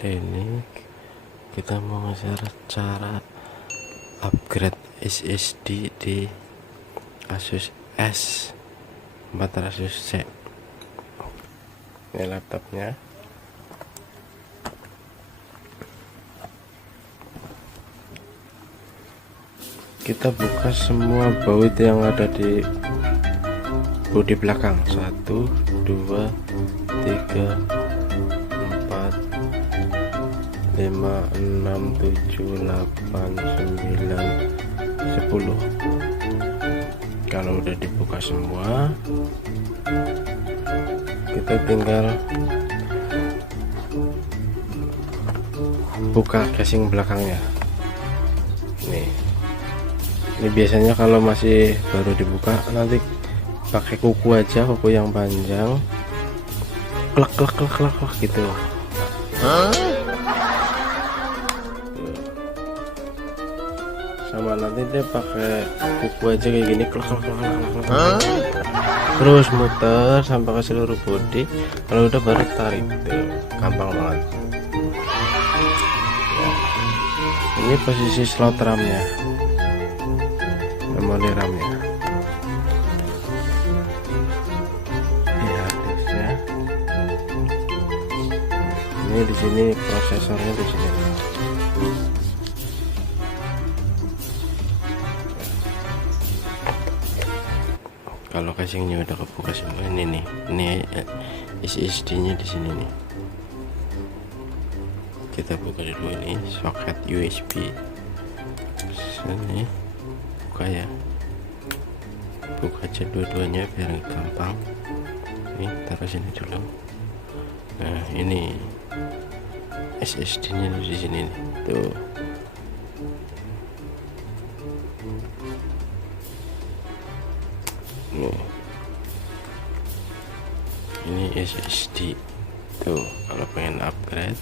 Kali ini kita mau nge-share cara upgrade SSD di Asus S400C. Ini laptopnya. Kita buka semua baut yang ada di bodi belakang. 1 2 3 4 5 6 7 8 9 10. Kalau udah dibuka semua, kita tinggal buka casing belakangnya. Ini biasanya kalau masih baru dibuka, nanti pakai kuku aja, kuku yang panjang, klek gitu. Sama nanti dia pakai kuku aja kayak gini, klek. Terus muter sampai ke seluruh bodi. Kalau udah baru tarik, tuh gampang banget. Ini posisi slot RAM-nya, memori RAM-nya. Ini harddisknya. Ini di sini prosesornya di sini. Kalau casingnya udah kebuka semua, ini nih, ini SSD-nya di sini nih. Kita buka dulu ini soket USB. Sini buka ya, buka aja dua-duanya biar gampang. Ini taruh sini dulu. Nah, ini SSD-nya di sini nih. Tuh. Ini SSD tuh. Kalau pengen upgrade,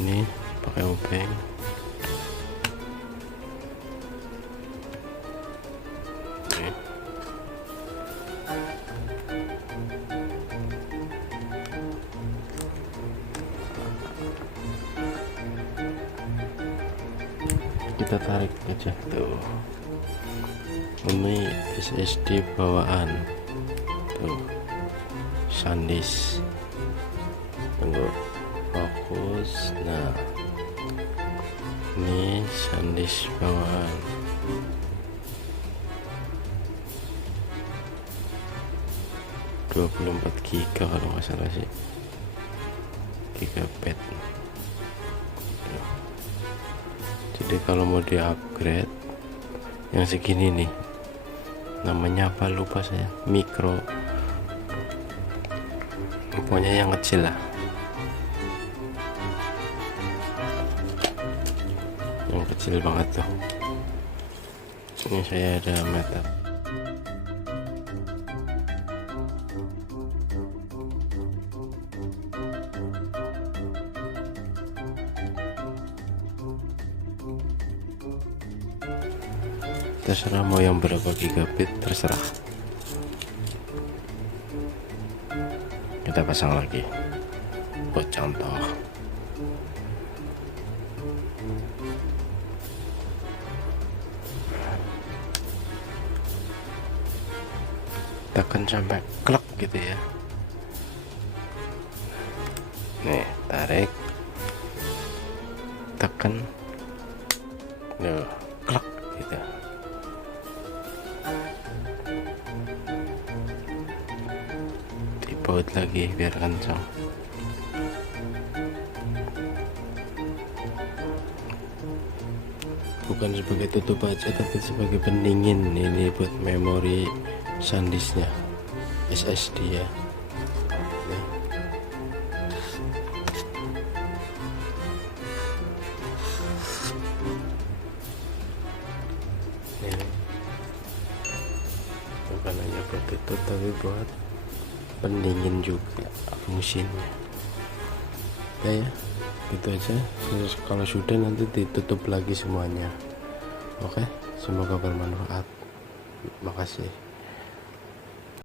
ini pakai obeng. Kita tarik aja tuh. Ini SSD bawaan tuh, SanDisk. Tunggu fokus. Nah, ini SanDisk bawaan. Dua 24 GB kalau nggak salah sih, gigabyte. Jadi kalau mau di upgrade yang segini nih, namanya apa lupa saya, micro, pokoknya yang kecil lah, yang kecil banget tuh. Ini saya ada meter. Terserah mau yang berapa gigabit, terserah. Kita pasang lagi buat contoh. Tekan sampai klek gitu ya. Nih, tarik, tekan, nih, klek gitu. Dibaut lagi biar kencang. Bukan sebagai tutup aja, tapi sebagai pendingin. Ini buat memori SanDisknya, SSD ya. Ini bukan hanya buat tutup, tapi buat pendingin juga mesinnya. Ya, gitu aja. Terus kalau sudah nanti ditutup lagi semuanya. Oke, semoga bermanfaat. Makasih.